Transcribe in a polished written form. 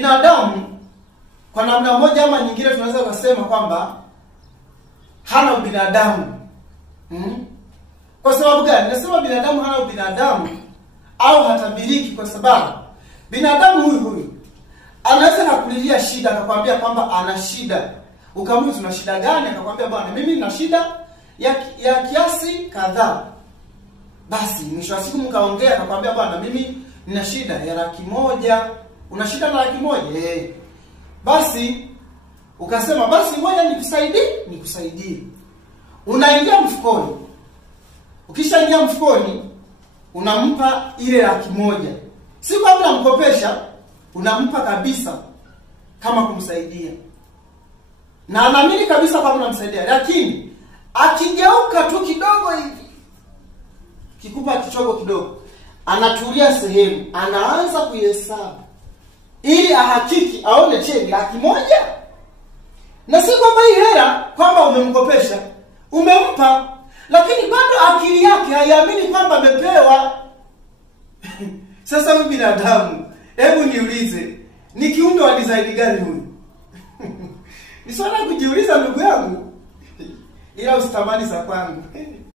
binadamu kwa namna moja ama nyingine tunaweza kusema kwamba hana binadamu. Kwa sababu gani? Nasema binadamu hana binadamu au hatabiriki kwa sababu binadamu huyu anaweza kukulilia shida, akakwambia kwamba ana shida. Ukamuuliza una shida gani? Akakwambia bwana mimi nina shida ya kiasi kadhaa. Basi mwisho wa siku mkaongea, akakwambia bwana mimi nina shida ya 100,000. Una shida na 100,000? Basi ukasema basi ngoja nikusaidie. Unaingia mfukoni. Ukishaingia mfukoni unampa ile 100,000. Si kwamba unamkopesha, unampa kabisa kama kumsaidia. Na anaamini kabisa kwamba unamsaidia. Lakini akigeuka tu kidogo hivi, kikupa kichogo kidogo, anatulia sehemu, anaanza kuhesabu ili ahakiki aone cheni 100,000. Na si kwamba hii hela kwamba umemkopesha, umempa, lakini bado akili yake haiamini kwamba amepewa. Sasa huyu binadamu, hebu niulize, ni kiumbe wa design gani huyu? Ni swala kujiuliza ndugu yangu, ila usitamani za kwangu.